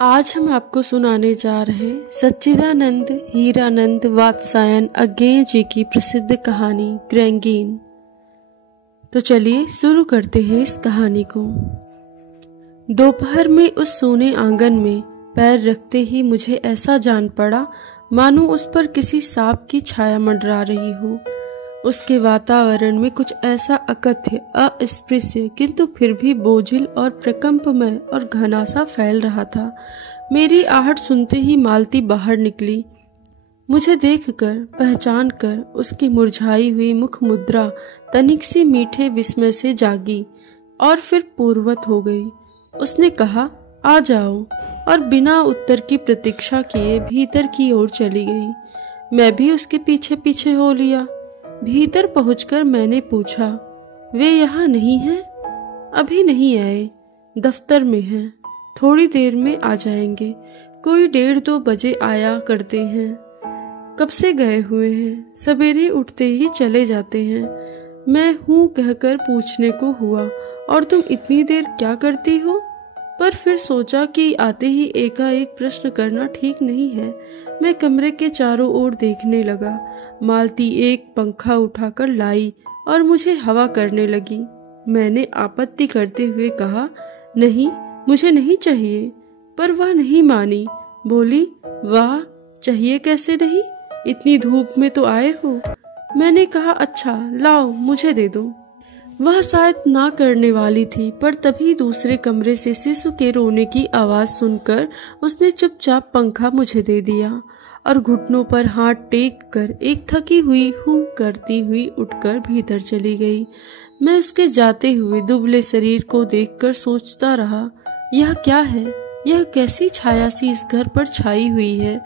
आज हम आपको सुनाने जा रहे हैं सच्चिदानंद हीरानंद वात्स्यायन अज्ञेय जी की प्रसिद्ध कहानी ग्रेंगीन। तो चलिए शुरू करते हैं इस कहानी को। दोपहर में उस सोने आंगन में पैर रखते ही मुझे ऐसा जान पड़ा मानो उस पर किसी सांप की छाया मंडरा रही हो। उसके वातावरण में कुछ ऐसा अकथ्य, अस्पृश्य किंतु फिर भी बोझिल और प्रकंपमय और घना सा फैल रहा था। मेरी आहट सुनते ही मालती बाहर निकली। मुझे देखकर, पहचान कर उसकी मुरझाई हुई मुख मुद्रा तनिक सी मीठे विस्मय से जागी और फिर पूर्ववत हो गई। उसने कहा, आ जाओ, और बिना उत्तर की प्रतीक्षा किए भीतर की ओर चली गई। मैं भी उसके पीछे पीछे हो लिया। भीतर पहुंचकर मैंने पूछा, वे यहाँ नहीं हैं? अभी नहीं आए, दफ्तर में हैं, थोड़ी देर में आ जाएंगे। कोई 1:30-2 बजे आया करते हैं। कब से गए हुए हैं, सवेरे उठते ही चले जाते हैं। मैं हूँ कहकर पूछने को हुआ, और तुम इतनी देर क्या करती हो? पर फिर सोचा कि आते ही एकाएक प्रश्न करना ठीक नहीं है। मैं कमरे के चारों ओर देखने लगा। मालती एक पंखा उठाकर लाई और मुझे हवा करने लगी। मैंने आपत्ति करते हुए कहा, नहीं, मुझे नहीं चाहिए। पर वह नहीं मानी। बोली, वाह, चाहिए कैसे नहीं, इतनी धूप में तो आए हो। मैंने कहा, अच्छा लाओ, मुझे दे दो। वह शायद ना करने वाली थी, पर तभी दूसरे कमरे से शिशु के रोने की आवाज सुनकर उसने चुपचाप पंखा मुझे दे दिया और घुटनों पर हाथ टेक कर एक थकी हुई हूँ करती हुई उठकर भीतर चली गई। मैं उसके जाते हुए दुबले शरीर को देखकर सोचता रहा, यह क्या है? यह कैसी छाया सी इस घर पर छाई हुई है?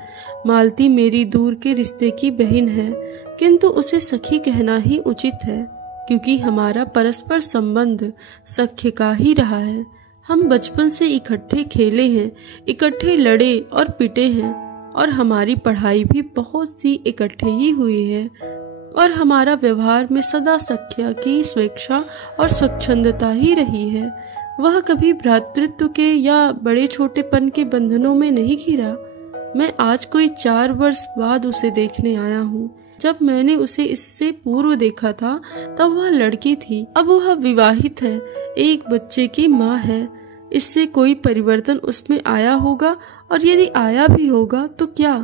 मालती मेरी दूर के रिश्ते की बहन है, किंतु उसे सखी कहना ही उचित है, क्योंकि हमारा परस्पर संबंध सख्य का ही रहा है। हम बचपन से इकट्ठे खेले हैं, इकट्ठे लड़े और पिटे हैं, और हमारी पढ़ाई भी बहुत सी इकट्ठे ही हुई है, और हमारा व्यवहार में सदा सख्या की स्वेच्छा और स्वच्छंदता ही रही है। वह कभी भ्रातृत्व के या बड़े छोटेपन के बंधनों में नहीं घिरा। मैं आज कोई 4 वर्ष बाद उसे देखने आया हूँ। जब मैंने उसे इससे पूर्व देखा था तब वह लड़की थी, अब वह विवाहित है, एक बच्चे की माँ है। इससे कोई परिवर्तन उसमें आया होगा, और यदि आया भी होगा तो क्या,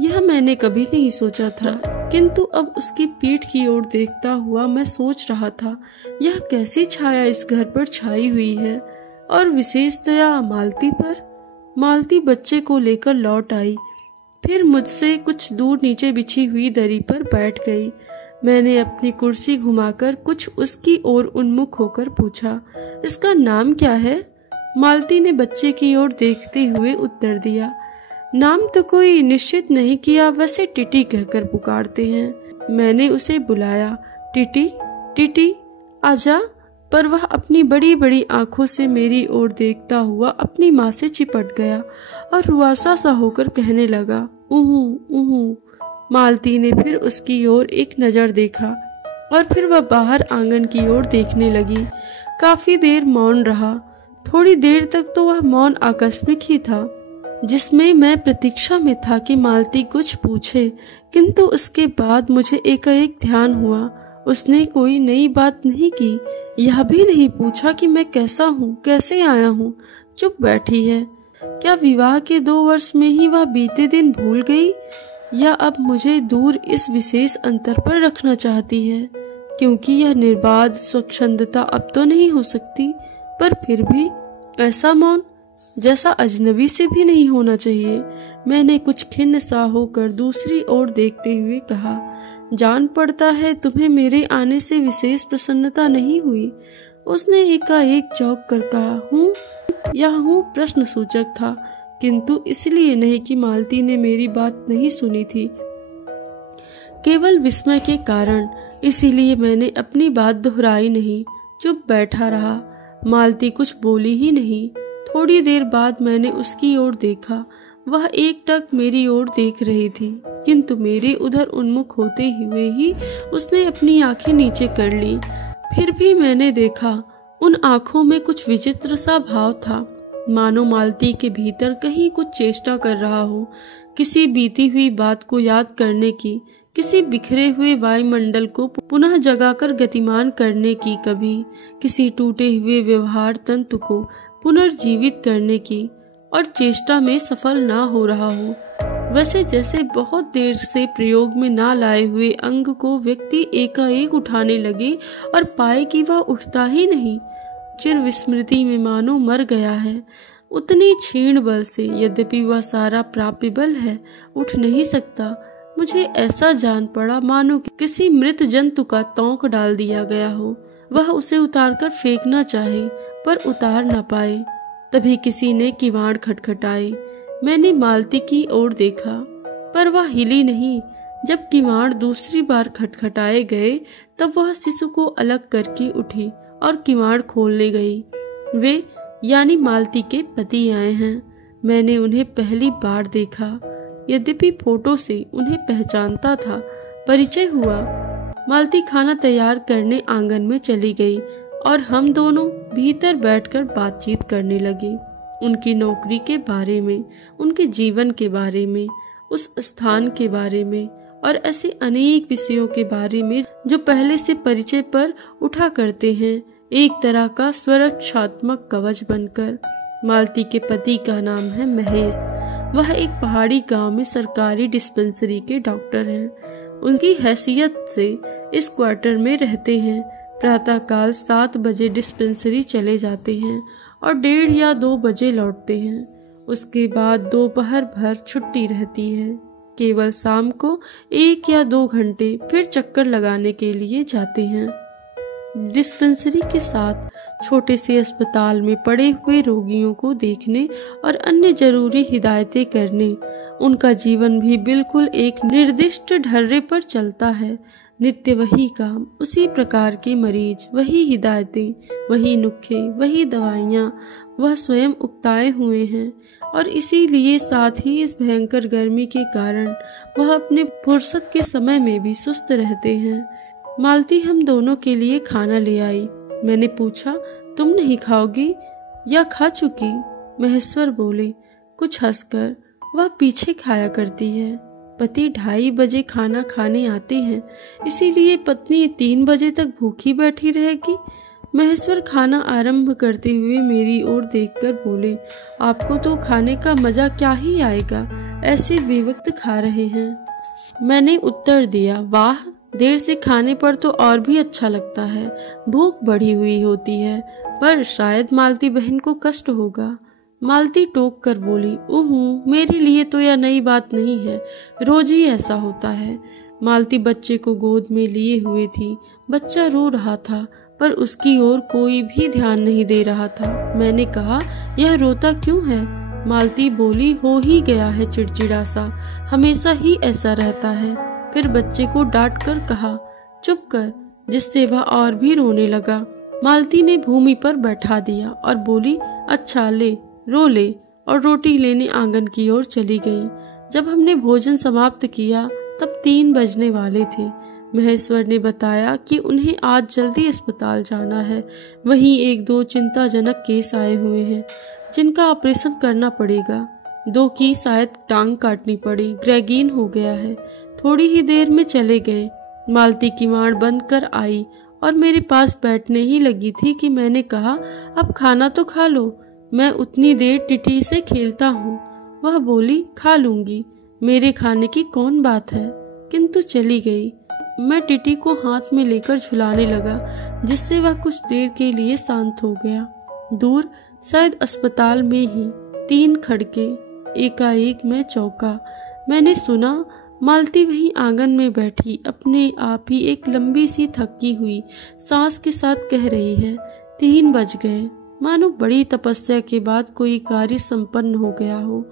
यह मैंने कभी नहीं सोचा था। किंतु अब उसकी पीठ की ओर देखता हुआ मैं सोच रहा था, यह कैसी छाया इस घर पर छाई हुई है, और विशेषतया मालती पर। मालती बच्चे को लेकर लौट आई, फिर मुझसे कुछ दूर नीचे बिछी हुई दरी पर बैठ गई। मैंने अपनी कुर्सी घुमाकर कुछ उसकी ओर उन्मुख होकर पूछा, इसका नाम क्या है? मालती ने बच्चे की ओर देखते हुए उत्तर दिया, नाम तो कोई निश्चित नहीं किया, वैसे टिटी कहकर पुकारते हैं। मैंने उसे बुलाया, टिटी, टिटी, आजा। पर वह अपनी बड़ी बड़ी आंखों से मेरी ओर देखता हुआ अपनी माँ से चिपट गया और रुआसा सा होकर कहने लगा, ऊहू ऊहू। मालती ने फिर उसकी ओर एक नजर देखा और फिर वह बाहर आंगन की ओर देखने लगी। काफी देर मौन रहा। थोड़ी देर तक तो वह मौन आकस्मिक ही था, जिसमें मैं प्रतीक्षा में था कि मालती कुछ पूछे, किंतु उसके बाद मुझे एकाएक ध्यान हुआ, उसने कोई नई बात नहीं की। यह भी नहीं पूछा कि मैं कैसा हूँ, कैसे आया हूँ। चुप बैठी है। क्या विवाह के 2 वर्ष में ही वह बीते दिन भूल गई, या अब मुझे दूर इस विशेष अंतर पर रखना चाहती है? क्योंकि यह निर्बाध स्वच्छंदता अब तो नहीं हो सकती, पर फिर भी ऐसा मौन जैसा अजनबी से भी नहीं होना चाहिए। मैंने कुछ खिन्न सा होकर दूसरी ओर देखते हुए कहा, जान पड़ता है तुम्हें मेरे आने से विशेष प्रसन्नता नहीं हुई। उसने एकाएक चौंक कर कहा, हूँ? यह हूँ प्रश्न सूचक था, किंतु इसलिए नहीं कि मालती ने मेरी बात नहीं सुनी थी, केवल विस्मय के कारण। इसीलिए मैंने अपनी बात दोहराई नहीं, चुप बैठा रहा। मालती कुछ बोली ही नहीं। थोड़ी देर बाद मैंने उसकी ओर देखा। वह एकटक मेरी ओर देख रही थी, किंतु मेरे उधर उन्मुख होते हुए ही उसने अपनी आंखें नीचे कर ली। फिर भी मैंने देखा, उन आंखों में कुछ विचित्र सा भाव था। मानो मालती के भीतर कहीं कुछ चेष्टा कर रहा हो, किसी बीती हुई बात को याद करने की, किसी बिखरे हुए वायुमंडल को पुनः जगाकर गतिमान करने की, कभी किसी टूटे हुए व्यवहार तंतु को पुनर्जीवित करने की, और चेष्टा में सफल ना हो रहा हो। वैसे जैसे बहुत देर से प्रयोग में ना लाए हुए अंग को व्यक्ति एकाएक उठाने लगे और पाए कि वह उठता ही नहीं, चिर विस्मृति में मानो मर गया है। उतनी क्षीण बल से, यद्यपि वह सारा प्राप्य बल है, उठ नहीं सकता। मुझे ऐसा जान पड़ा मानो किसी मृत जंतु का तोंक डाल दिया गया हो। वह उसे उतारकर फेंकना चाहे पर उतार न पाए। तभी किसी ने किवाड़ खटखटाए। मैंने मालती की ओर देखा पर वह हिली नहीं। जब किवाड़ दूसरी बार खटखटाए गए तब वह शिशु को अलग करके उठी और किवाड़ खोलने गई। वे यानी मालती के पति आए हैं। मैंने उन्हें पहली बार देखा, यद्यपि फोटो से उन्हें पहचानता था। परिचय हुआ। मालती खाना तैयार करने आंगन में चली गई और हम दोनों भीतर बैठकर बातचीत करने लगे। उनकी नौकरी के बारे में, उनके जीवन के बारे में, उस स्थान के बारे में और ऐसे अनेक विषयों के बारे में जो पहले से परिचय पर उठा करते हैं, एक तरह का सुरक्षात्मक कवच बनकर। मालती के पति का नाम है महेश। वह एक पहाड़ी गांव में सरकारी डिस्पेंसरी के डॉक्टर हैं। उनकी हैसियत से इस क्वार्टर में रहते हैं। प्रातःकाल 7 बजे डिस्पेंसरी चले जाते हैं और 1:30 या 2 बजे लौटते हैं। उसके बाद दोपहर भर छुट्टी रहती है। केवल शाम को 1 या 2 घंटे फिर चक्कर लगाने के लिए जाते हैं। डिस्पेंसरी के साथ छोटे से अस्पताल में पड़े हुए रोगियों को देखने और अन्य जरूरी हिदायतें करने। उनका जीवन भी बिल्कुल एक निर्दिष्ट ढर्रे पर चलता है। नित्य वही काम, उसी प्रकार के मरीज, वही हिदायतें, वही नुक्खे, वही दवाइयाँ। वह स्वयं उकताए हुए हैं और इसीलिए साथ ही इस भयंकर गर्मी के कारण वह अपने फुर्सत के समय में भी सुस्त रहते हैं। मालती हम दोनों के लिए खाना ले आई। मैंने पूछा, तुम नहीं खाओगी या खा चुकी? महेश्वर बोले कुछ हंसकर, वह पीछे खाया करती है। पति 2:30 बजे खाना खाने आते हैं, इसीलिए पत्नी 3 बजे तक भूखी बैठी रहेगी। महेश्वर खाना आरंभ करते हुए मेरी ओर देखकर बोले, आपको तो खाने का मजा क्या ही आएगा, ऐसे बेवक्त खा रहे हैं। मैंने उत्तर दिया, वाह, देर से खाने पर तो और भी अच्छा लगता है। भूख बढ़ी हुई होती है, पर शायद मालती बहन को कष्ट होगा। मालती टोक कर बोली, ओह, मेरे लिए तो यह नई बात नहीं है, रोज ही ऐसा होता है। मालती बच्चे को गोद में लिए हुए थी। बच्चा रो रहा था पर उसकी ओर कोई भी ध्यान नहीं दे रहा था। मैंने कहा, यह रोता क्यों है? मालती बोली, हो ही गया है चिड़चिड़ा सा, हमेशा ही ऐसा रहता है। फिर बच्चे को डांट कर कहा, चुप कर, जिससे वह और भी रोने लगा। मालती ने भूमि पर बैठा दिया और बोली, अच्छा ले, रो ले, और रोटी लेने आंगन की ओर चली गई। जब हमने भोजन समाप्त किया तब 3 बजने वाले थे। महेश्वर ने बताया कि उन्हें आज जल्दी अस्पताल जाना है। वहीं 1-2 चिंताजनक केस आए हुए हैं जिनका ऑपरेशन करना पड़ेगा। 2 की शायद टांग काटनी पड़ी, ग्रेगीन हो गया है। थोड़ी ही देर में चले गए। मालती किवाड़ बंद कर आई और मेरे पास बैठने ही लगी थी कि मैंने कहा, अब खाना तो खा लो, मैं उतनी देर टिटी से खेलता हूँ। वह बोली, खा लूंगी, मेरे खाने की कौन बात है, किंतु चली गई। मैं टिटी को हाथ में लेकर झुलाने लगा, जिससे वह कुछ देर के लिए शांत हो गया। दूर, शायद अस्पताल में ही, 3 खड़के। एकाएक मैं चौंका। मैंने सुना मालती वहीं आंगन में बैठी अपने आप ही एक लंबी सी थकी हुई सांस के साथ कह रही है, 3 बज गए, मानो बड़ी तपस्या के बाद कोई कार्य संपन्न हो गया हो।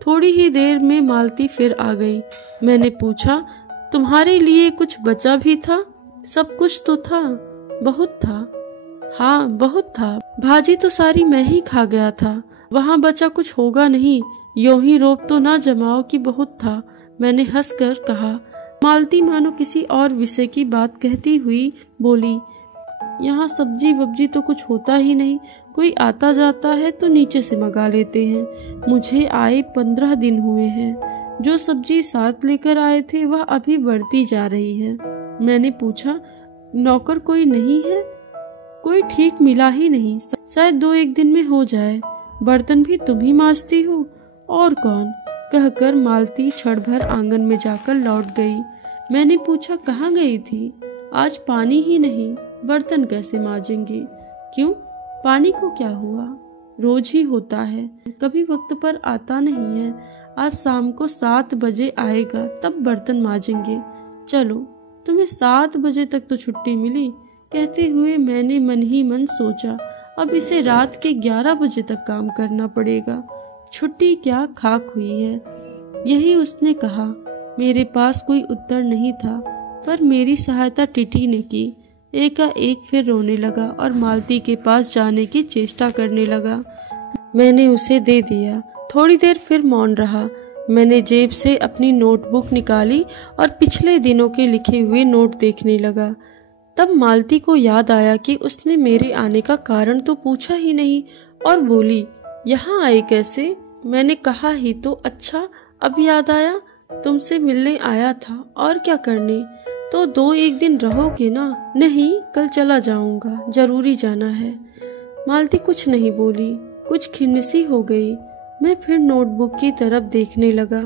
थोड़ी ही देर में मालती फिर आ गई। मैंने पूछा, तुम्हारे लिए कुछ बचा भी था? सब कुछ तो था? बहुत था। हाँ, बहुत था। भाजी तो सारी मैं ही खा गया था। वहाँ बचा कुछ होगा नहीं, यूं ही रोब तो ना जमाओ कि बहुत था, मैंने हंसकर कहा। मालती मानो किसी और विषय की बात कहती हुई बोली, यहाँ सब्जी वब्जी तो कुछ होता ही नहीं, कोई आता जाता है तो नीचे से मंगा लेते हैं। मुझे आए 15 दिन हुए हैं। जो सब्जी साथ लेकर आए थे वह अभी बढ़ती जा रही है। मैंने पूछा, नौकर कोई नहीं है? कोई ठीक मिला ही नहीं, शायद 2-1 दिन में हो जाए। बर्तन भी तुम ही मांजती हो? और कौन? कहकर मालती क्षण भर आंगन में जाकर लौट गई। मैंने पूछा, कहाँ गई थी? आज पानी ही नहीं, बर्तन कैसे मांजेंगी? क्यों, पानी को क्या हुआ? रोज ही होता है, कभी वक्त पर आता नहीं है। आज शाम को 7 बजे आएगा, तब बर्तन मांजेंगे। चलो, तुम्हें 7 बजे तक तो छुट्टी मिली। कहते हुए मैंने मन ही मन सोचा, अब इसे रात के 11 बजे तक काम करना पड़ेगा। छुट्टी क्या खाक हुई है। यही उसने कहा। मेरे पास कोई उत्तर नहीं था, पर मेरी सहायता टीटी ने की। एकाएक फिर रोने लगा और मालती के पास जाने की चेष्टा करने लगा। मैंने उसे दे दिया। थोड़ी देर फिर मौन रहा। मैंने जेब से अपनी नोटबुक निकाली और पिछले दिनों के लिखे हुए नोट देखने लगा। तब मालती को याद आया कि उसने मेरे आने का कारण तो पूछा ही नहीं, और बोली, यहाँ आए कैसे? मैंने कहा ही तो। अच्छा, अब याद आया, तुमसे मिलने आया था। और क्या करने? तो 2-1 दिन रहोगे ना? नहीं, कल चला जाऊंगा, जरूरी जाना है। मालती कुछ नहीं बोली, कुछ खिन्नसी हो गई। मैं फिर नोटबुक की तरफ देखने लगा।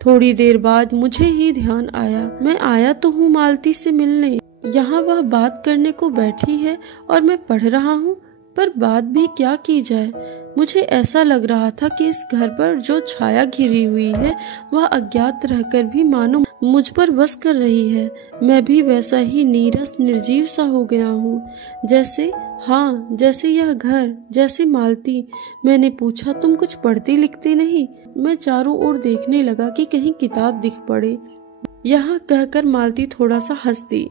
थोड़ी देर बाद मुझे ही ध्यान आया, मैं आया तो हूँ मालती से मिलने। यहाँ वह बात करने को बैठी है और मैं पढ़ रहा हूँ, पर बात भी क्या की जाए। मुझे ऐसा लग रहा था कि इस घर पर जो छाया घिरी हुई है वह अज्ञात रहकर भी मानो मुझ पर बस कर रही है। मैं भी वैसा ही नीरस निर्जीव सा हो गया हूँ, जैसे यह घर, जैसे मालती। मैंने पूछा, तुम कुछ पढ़ती लिखती नहीं? मैं चारों ओर देखने लगा कि कहीं किताब दिख पड़े। यहाँ कहकर मालती थोड़ा सा हंस दी।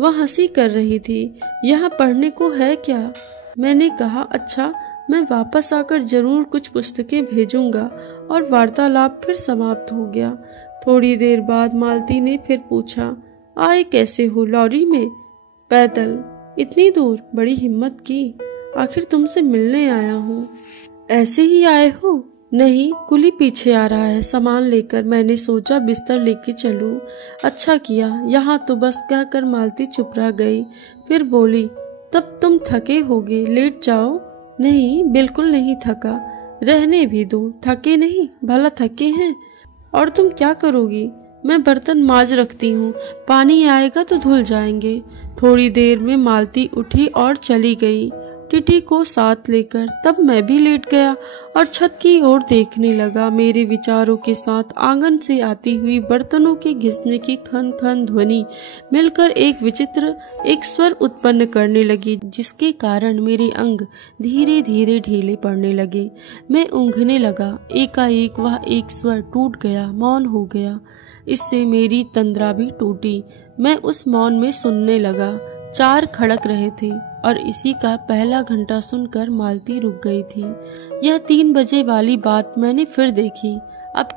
वह हंसी कर रही थी। यहाँ पढ़ने को है क्या? मैंने कहा, अच्छा, मैं वापस आकर जरूर कुछ पुस्तकें भेजूंगा। और वार्तालाप फिर समाप्त हो गया। थोड़ी देर बाद मालती ने फिर पूछा, आए कैसे हो? लॉरी में? पैदल? इतनी दूर? बड़ी हिम्मत की। आखिर तुमसे मिलने आया हूँ। ऐसे ही आए हो? नहीं, कुली पीछे आ रहा है सामान लेकर। मैंने सोचा बिस्तर लेके चलूं। अच्छा किया। यहाँ तो बस कहकर मालती चुप रह गई। फिर बोली, तब तुम थके होगे, लेट जाओ। नहीं, बिल्कुल नहीं थका। रहने भी दो। थके नहीं? भला थके हैं? और तुम क्या करोगी? मैं बर्तन माज रखती हूँ, पानी आएगा तो धुल जाएंगे। थोड़ी देर में मालती उठी और चली गई, टीटी को साथ लेकर। तब मैं भी लेट गया और छत की ओर देखने लगा। मेरे विचारों के साथ आंगन से आती हुई बर्तनों के घिसने की खन खन ध्वनि मिलकर एक विचित्र एक स्वर उत्पन्न करने लगी, जिसके कारण मेरे अंग धीरे धीरे ढीले पड़ने लगे। मैं ऊँघने लगा। एकाएक वह एक स्वर टूट गया, मौन हो गया। इससे मेरी तंद्रा भी टूटी। मैं उस मौन में सुनने लगा। 4 खड़क रहे थे और इसी का पहला घंटा सुनकर मालती रुक गई थी। यह 3 बजे वाली बात मैंने फिर देखी। अब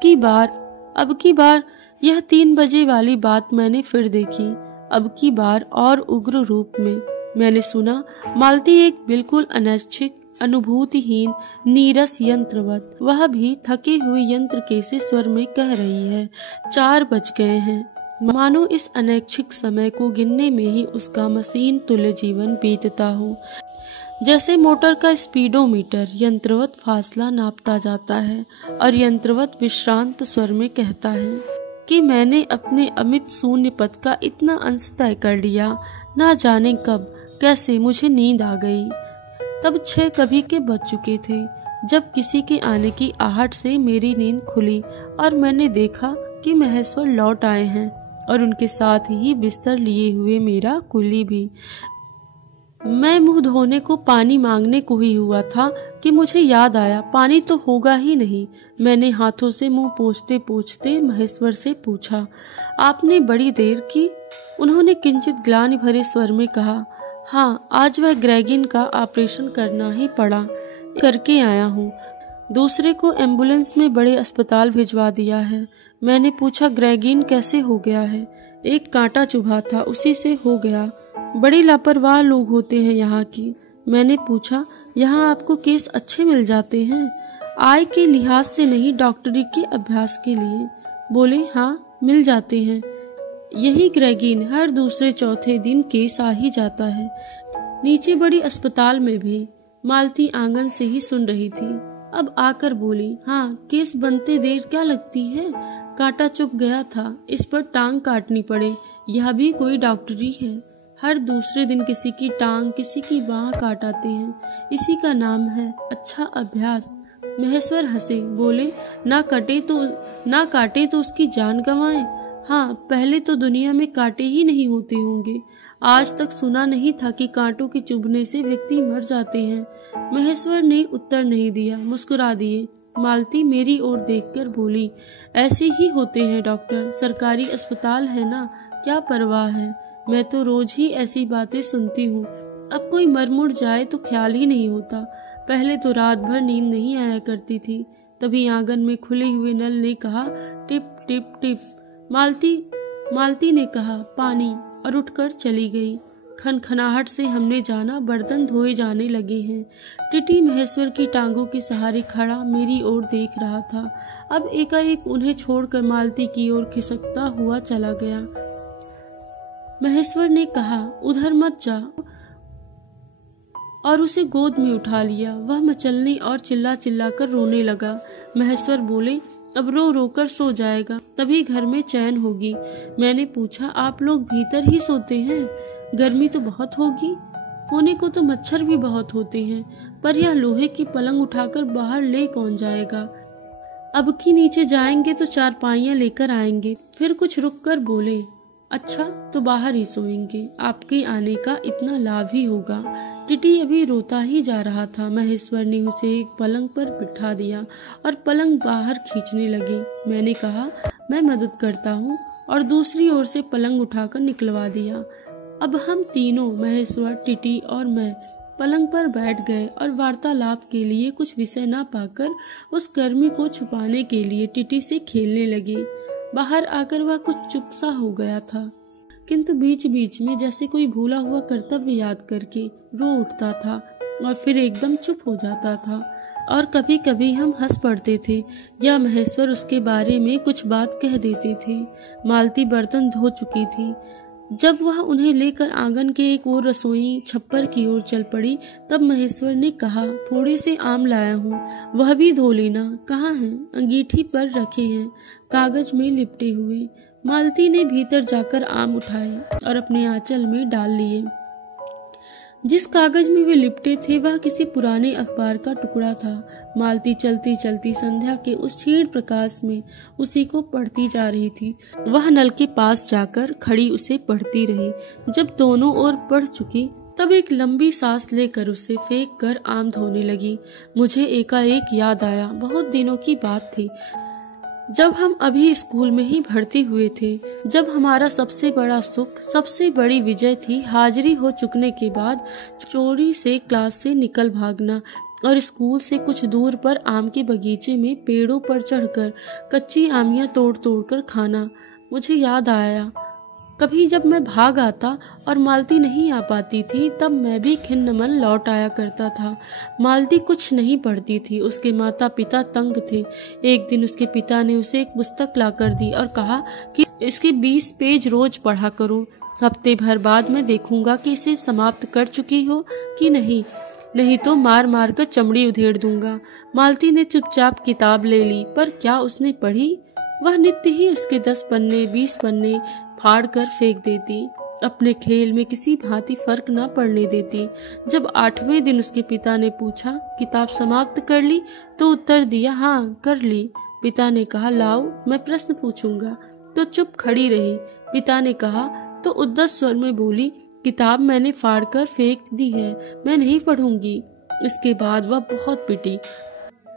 की बार यह 3 बजे वाली बात मैंने फिर देखी। अब की बार और उग्र रूप में। मैंने सुना मालती एक बिल्कुल अनैच्छिक, अनुभूतिहीन, नीरस यंत्रवत, वह भी थके हुए यंत्र के से स्वर में कह रही है, 4 बज गए हैं। मानो इस अनैच्छिक समय को गिनने में ही उसका मशीन तुल्य जीवन बीतता हो। जैसे मोटर का स्पीडोमीटर यंत्रवत फासला नापता जाता है और यंत्रवत विश्रांत स्वर में कहता है कि मैंने अपने अमित शून्य पथ का इतना अंश तय कर लिया। ना जाने कब कैसे मुझे नींद आ गई। तब 6 कभी के बज चुके थे जब किसी के आने की आहट से मेरी नींद खुली और मैंने देखा कि महेश्वर लौट आए हैं और उनके साथ ही बिस्तर लिए हुए मेरा कुली भी। मैं मुंह धोने को पानी मांगने को ही हुआ था कि मुझे याद आया पानी तो होगा ही नहीं। मैंने हाथों से मुंह पोंछते पोंछते महेश्वर से पूछा, आपने बड़ी देर की? उन्होंने किंचित ग्लानि भरे स्वर में कहा, हाँ, आज वह ग्रेगिन का ऑपरेशन करना ही पड़ा, करके आया हूँ। दूसरे को एम्बुलेंस में बड़े अस्पताल भिजवा दिया है। मैंने पूछा, ग्रेगिन कैसे हो गया है? एक कांटा चुभा था, उसी से हो गया। बड़े लापरवाह लोग होते हैं यहाँ की। मैंने पूछा, यहाँ आपको केस अच्छे मिल जाते हैं? आय के लिहाज से नहीं, डॉक्टरी के अभ्यास के लिए। बोले, हाँ मिल जाते हैं। यही ग्रेगिन हर दूसरे चौथे दिन केस आ ही जाता है। नीचे बड़ी अस्पताल में भी। मालती आंगन से ही सुन रही थी। अब आकर बोली, हाँ केस बनते देर क्या लगती है? कांटा चुभ गया था, इस पर टांग काटनी पड़े, यह भी कोई डॉक्टरी है। हर दूसरे दिन किसी की टांग किसी की बाह काटाते हैं, इसी का नाम है अच्छा अभ्यास। महेश्वर हंसे, बोले, ना काटे तो उसकी जान गंवाए। हाँ, पहले तो दुनिया में कांटे ही नहीं होते होंगे। आज तक सुना नहीं था कि कांटों के चुभने से व्यक्ति मर जाते हैं। महेश्वर ने उत्तर नहीं दिया, मुस्कुरा दिए। मालती मेरी ओर देखकर बोली, ऐसे ही होते हैं डॉक्टर, सरकारी अस्पताल है ना, क्या परवाह है। मैं तो रोज ही ऐसी बातें सुनती हूँ। अब कोई मर मुड़ जाए तो ख्याल ही नहीं होता। पहले तो रात भर नींद नहीं आया करती थी। तभी आंगन में खुले हुए नल ने कहा, टिप टिप टिप। मालती ने कहा, पानी, और उठकर चली गई। खनखनाहट से हमने जाना बर्तन धोए जाने लगे हैं। टिटी महेश्वर की टांगों के सहारे खड़ा मेरी ओर देख रहा था। अब एकाएक उन्हें छोड़कर मालती की ओर खिसकता हुआ चला गया। महेश्वर ने कहा, उधर मत जा, और उसे गोद में उठा लिया। वह मचलने और चिल्ला चिल्ला कर रोने लगा। महेश्वर बोले, अब रो रो कर सो जाएगा, तभी घर में चैन होगी। मैंने पूछा, आप लोग भीतर ही सोते हैं? गर्मी तो बहुत होगी। होने को तो मच्छर भी बहुत होते हैं, पर यह लोहे की पलंग उठाकर बाहर ले कौन जाएगा। अब की नीचे जाएंगे तो चारपाइयां लेकर आएंगे। फिर कुछ रुक कर बोले, अच्छा तो बाहर ही सोएंगे, आपके आने का इतना लाभ ही होगा। टिटी अभी रोता ही जा रहा था। महेश्वर ने उसे एक पलंग पर बिठा दिया और पलंग बाहर खींचने लगे। मैंने कहा, मैं मदद करता हूँ, और दूसरी ओर से पलंग उठाकर निकलवा दिया। अब हम तीनों, महेश्वर, टिटी और मैं, पलंग पर बैठ गए और वार्तालाप के लिए कुछ विषय न पाकर उस गर्मी को छुपाने के लिए टिटी से खेलने लगे। बाहर आकर वह कुछ चुप सा हो गया था, किंतु बीच बीच में जैसे कोई भूला हुआ कर्तव्य याद करके रो उठता था और फिर एकदम चुप हो जाता था। और कभी कभी हम हंस पड़ते थे या महेश्वर उसके बारे में कुछ बात कह देते थे। मालती बर्तन धो चुकी थी। जब वह उन्हें लेकर आंगन के एक और रसोई छप्पर की ओर चल पड़ी, तब महेश्वर ने कहा, थोड़े से आम लाया हूँ, वह भी धो लेना। कहाँ हैं? अंगीठी पर रखे हैं, कागज में लिपटे हुए। मालती ने भीतर जाकर आम उठाए और अपने आंचल में डाल लिए। जिस कागज में वे लिपटे थे वह किसी पुराने अखबार का टुकड़ा था। मालती चलती चलती संध्या के उस क्षीण प्रकाश में उसी को पढ़ती जा रही थी। वह नल के पास जाकर खड़ी उसे पढ़ती रही। जब दोनों ओर पढ़ चुकी तब एक लंबी सांस लेकर उसे फेंक कर आम धोने लगी। मुझे एकाएक याद आया, बहुत दिनों की बात थी, जब हम अभी स्कूल में ही भर्ती हुए थे। जब हमारा सबसे बड़ा सुख, सबसे बड़ी विजय थी हाजिरी हो चुकने के बाद चोरी से क्लास से निकल भागना और स्कूल से कुछ दूर पर आम के बगीचे में पेड़ों पर चढ़कर कच्ची आमियां तोड़ तोड़ कर खाना। मुझे याद आया, कभी जब मैं भाग आता और मालती नहीं आ पाती थी तब मैं भी खिन्न मन लौट आया करता था। मालती कुछ नहीं पढ़ती थी, उसके माता पिता तंग थे। एक दिन उसके पिता ने उसे एक पुस्तक लाकर दी और कहा कि इसके 20 पेज रोज पढ़ा करो। हफ्ते भर बाद मैं देखूंगा कि इसे समाप्त कर चुकी हो कि नहीं तो मार मार कर चमड़ी उधेड़ दूंगा। मालती ने चुपचाप किताब ले ली, पर क्या उसने पढ़ी? वह नित्य ही उसके 10 पन्ने 20 पन्ने फाड़ कर फेंक देती, अपने खेल में किसी भांति फर्क न पड़ने देती। जब 8वें दिन उसके पिता ने पूछा, किताब समाप्त कर ली? तो उत्तर दिया, हाँ कर ली। पिता ने कहा, लाओ मैं प्रश्न पूछूंगा। तो चुप खड़ी रही। पिता ने कहा तो उद्दत स्वर में बोली, किताब मैंने फाड़ कर फेंक दी है, मैं नहीं पढ़ूंगी। इसके बाद वह बहुत पिटी,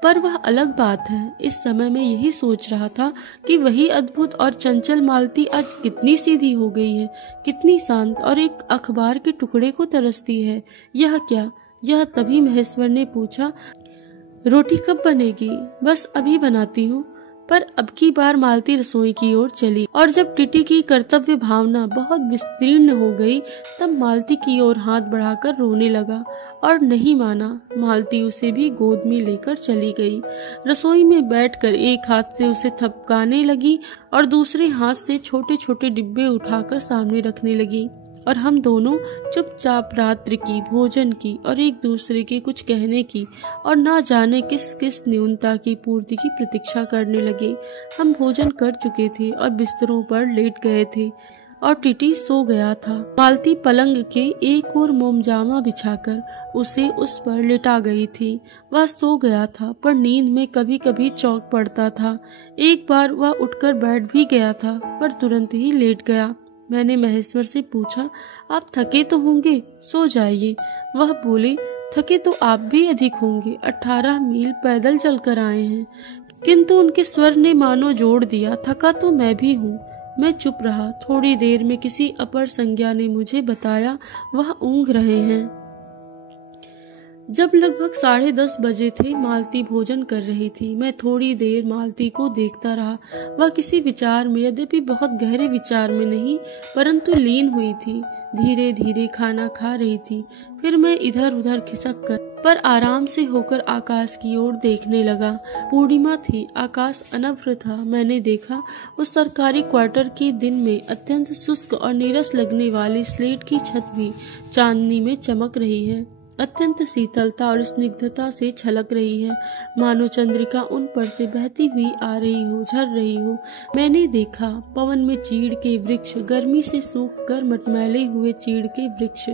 पर वह अलग बात है। इस समय मैं यही सोच रहा था कि वही अद्भुत और चंचल मालती आज कितनी सीधी हो गई है, कितनी शांत और एक अखबार के टुकड़े को तरसती है। यह क्या? यह तभी महेश्वर ने पूछा, रोटी कब बनेगी? बस अभी बनाती हूँ। पर अब की बार मालती रसोई की ओर चली और जब टीटी की कर्तव्य भावना बहुत विस्तीर्ण हो गई तब मालती की ओर हाथ बढ़ाकर रोने लगा और नहीं माना। मालती उसे भी गोद में लेकर चली गई। रसोई में बैठकर एक हाथ से उसे थपकाने लगी और दूसरे हाथ से छोटे छोटे डिब्बे उठाकर सामने रखने लगी और हम दोनों चुपचाप रात्रि की, भोजन की और एक दूसरे के कुछ कहने की और ना जाने किस किस न्यूनता की पूर्ति की प्रतीक्षा करने लगे। हम भोजन कर चुके थे और बिस्तरों पर लेट गए थे और टीटी सो गया था। मालती पलंग के एक और मोमजामा बिछाकर उसे उस पर लिटा गई थी। वह सो गया था पर नींद में कभी कभी चौंक पड़ता था। एक बार वह उठकर बैठ भी गया था पर तुरंत ही लेट गया। मैंने महेश्वर से पूछा, आप थके तो होंगे, सो जाइए। वह बोले, थके तो आप भी अधिक होंगे, 18 मील पैदल चलकर आए हैं। किंतु उनके स्वर ने मानो जोड़ दिया, थका तो मैं भी हूँ। मैं चुप रहा। थोड़ी देर में किसी अपर संज्ञा ने मुझे बताया वह ऊँघ रहे हैं। जब लगभग 10:30 बजे थे, मालती भोजन कर रही थी। मैं थोड़ी देर मालती को देखता रहा। वह किसी विचार में, यद्यपि बहुत गहरे विचार में नहीं, परंतु लीन हुई थी। धीरे धीरे खाना खा रही थी। फिर मैं इधर उधर खिसक कर पर आराम से होकर आकाश की ओर देखने लगा। पूर्णिमा थी, आकाश अनभ्र था। मैंने देखा उस सरकारी क्वार्टर के दिन में अत्यंत शुष्क और नीरस लगने वाली स्लेट की छत भी चांदनी में चमक रही है। अत्यंत शीतलता और स्निग्धता से छलक रही है, मानो चंद्रिका उन पर से बहती हुई आ रही हो, झर रही हो। मैंने देखा पवन में चीड़ के वृक्ष, गर्मी से सूख कर मटमैले हुए चीड़ के वृक्ष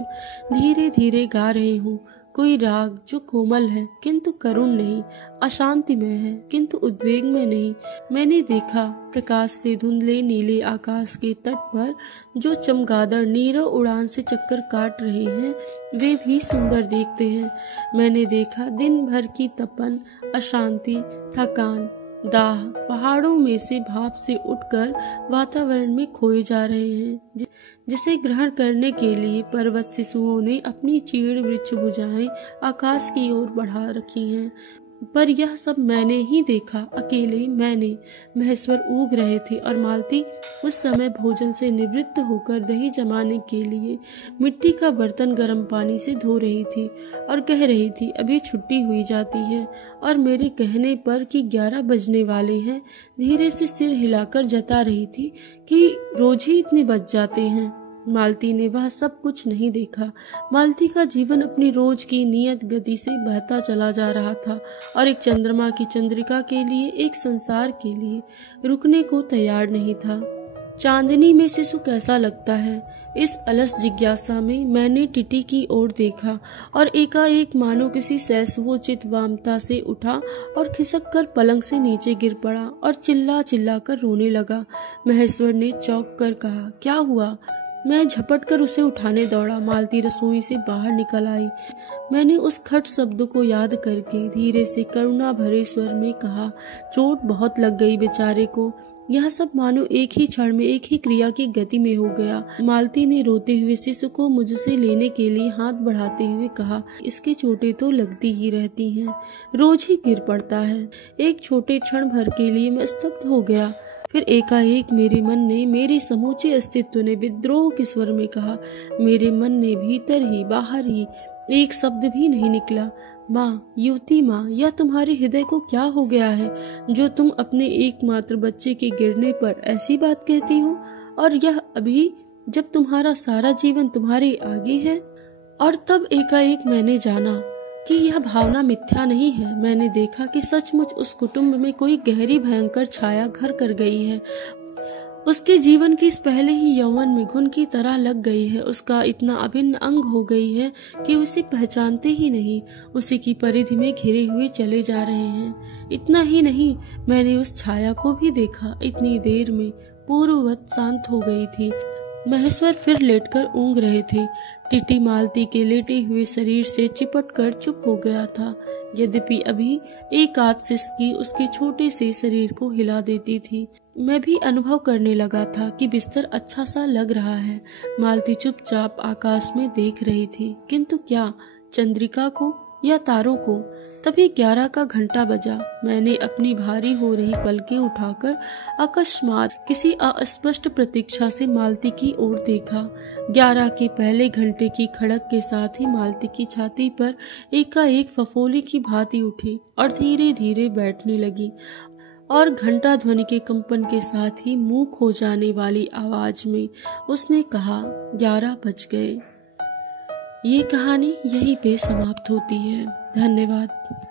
धीरे धीरे गा रहे हो कोई राग जो कोमल है किंतु करुण नहीं, अशांतिमय है किंतु उद्वेग में नहीं। मैंने देखा प्रकाश से धुंधले नीले आकाश के तट पर जो चमगादड़ नीरव उड़ान से चक्कर काट रहे हैं वे भी सुंदर देखते हैं। मैंने देखा दिन भर की तपन, अशांति, थकान, दाह पहाड़ों में से भाप से उठकर वातावरण में खोए जा रहे हैं, जिसे ग्रहण करने के लिए पर्वत शिशुओं ने अपनी चीड़ वृक्ष भुजाएं आकाश की ओर बढ़ा रखी हैं। पर यह सब मैंने ही देखा, अकेले मैंने। महेश्वर ऊग रहे थे और मालती उस समय भोजन से निवृत्त होकर दही जमाने के लिए मिट्टी का बर्तन गर्म पानी से धो रही थी और कह रही थी अभी छुट्टी हुई जाती है। और मेरे कहने पर कि 11 बजने वाले हैं धीरे से सिर हिलाकर जता रही थी कि रोज ही इतने बज जाते हैं। मालती ने वह सब कुछ नहीं देखा। मालती का जीवन अपनी रोज की नियत गति से बहता चला जा रहा था और एक चंद्रमा की चंद्रिका के लिए, एक संसार के लिए रुकने को तैयार नहीं था। चांदनी में शिशु कैसा लगता है, इस अलस जिज्ञासा में मैंने टीटी की ओर देखा और एकाएक मानो किसी शैशवोचित वामता से उठा और खिसक कर पलंग से नीचे गिर पड़ा और चिल्ला चिल्ला कर रोने लगा। महेश्वर ने चौंक कर कहा, क्या हुआ? मैं झपट कर उसे उठाने दौड़ा। मालती रसोई से बाहर निकल आई। मैंने उस खट शब्द को याद करके धीरे से करुणा भरे स्वर में कहा, चोट बहुत लग गई बेचारे को। यह सब मानो एक ही क्षण में, एक ही क्रिया की गति में हो गया। मालती ने रोते हुए शिशु को मुझसे लेने के लिए हाथ बढ़ाते हुए कहा, इसकी चोटें तो लगती ही रहती हैं, रोज ही गिर पड़ता है। एक छोटे क्षण भर के लिए मैं स्तब्ध हो गया। फिर एकाएक मेरे मन ने, मेरे समूचे अस्तित्व ने विद्रोह के स्वर में कहा। मेरे मन ने भीतर ही बाहर ही एक शब्द भी नहीं निकला। माँ, युवती माँ, यह तुम्हारे हृदय को क्या हो गया है जो तुम अपने एकमात्र बच्चे के गिरने पर ऐसी बात कहती हो, और यह अभी जब तुम्हारा सारा जीवन तुम्हारे आगे है। और तब एकाएक मैंने जाना कि यह भावना मिथ्या नहीं है। मैंने देखा कि सचमुच उस कुटुंब में कोई गहरी भयंकर छाया घर कर गई है। उसके जीवन की इस पहले ही यौवन में घुन की तरह लग गई है। उसका इतना अभिन्न अंग हो गई है कि उसे पहचानते ही नहीं, उसी की परिधि में घिरे हुए चले जा रहे हैं। इतना ही नहीं, मैंने उस छाया को भी देखा, इतनी देर में पूर्ववत शांत हो गई थी। महेश्वर फिर लेटकर ऊँघ रहे थे। टीटी मालती के लेटे हुए शरीर से चिपटकर चुप हो गया था, यद्यपि अभी एक आध सिसकी उसके छोटे से शरीर को हिला देती थी। मैं भी अनुभव करने लगा था कि बिस्तर अच्छा सा लग रहा है। मालती चुपचाप आकाश में देख रही थी, किंतु क्या चंद्रिका को या तारों को? तभी 11 का घंटा बजा। मैंने अपनी भारी हो रही पलकें उठाकर अकस्मात किसी अस्पष्ट प्रतीक्षा से मालती की ओर देखा। 11 के पहले घंटे की खड़क के साथ ही मालती की छाती पर एकाएक फफोली की भांति उठी और धीरे धीरे बैठने लगी और घंटा ध्वनि के कंपन के साथ ही मुंह खो जाने वाली आवाज में उसने कहा, 11 बज गए। ये कहानी यहीं पे समाप्त होती है। धन्यवाद।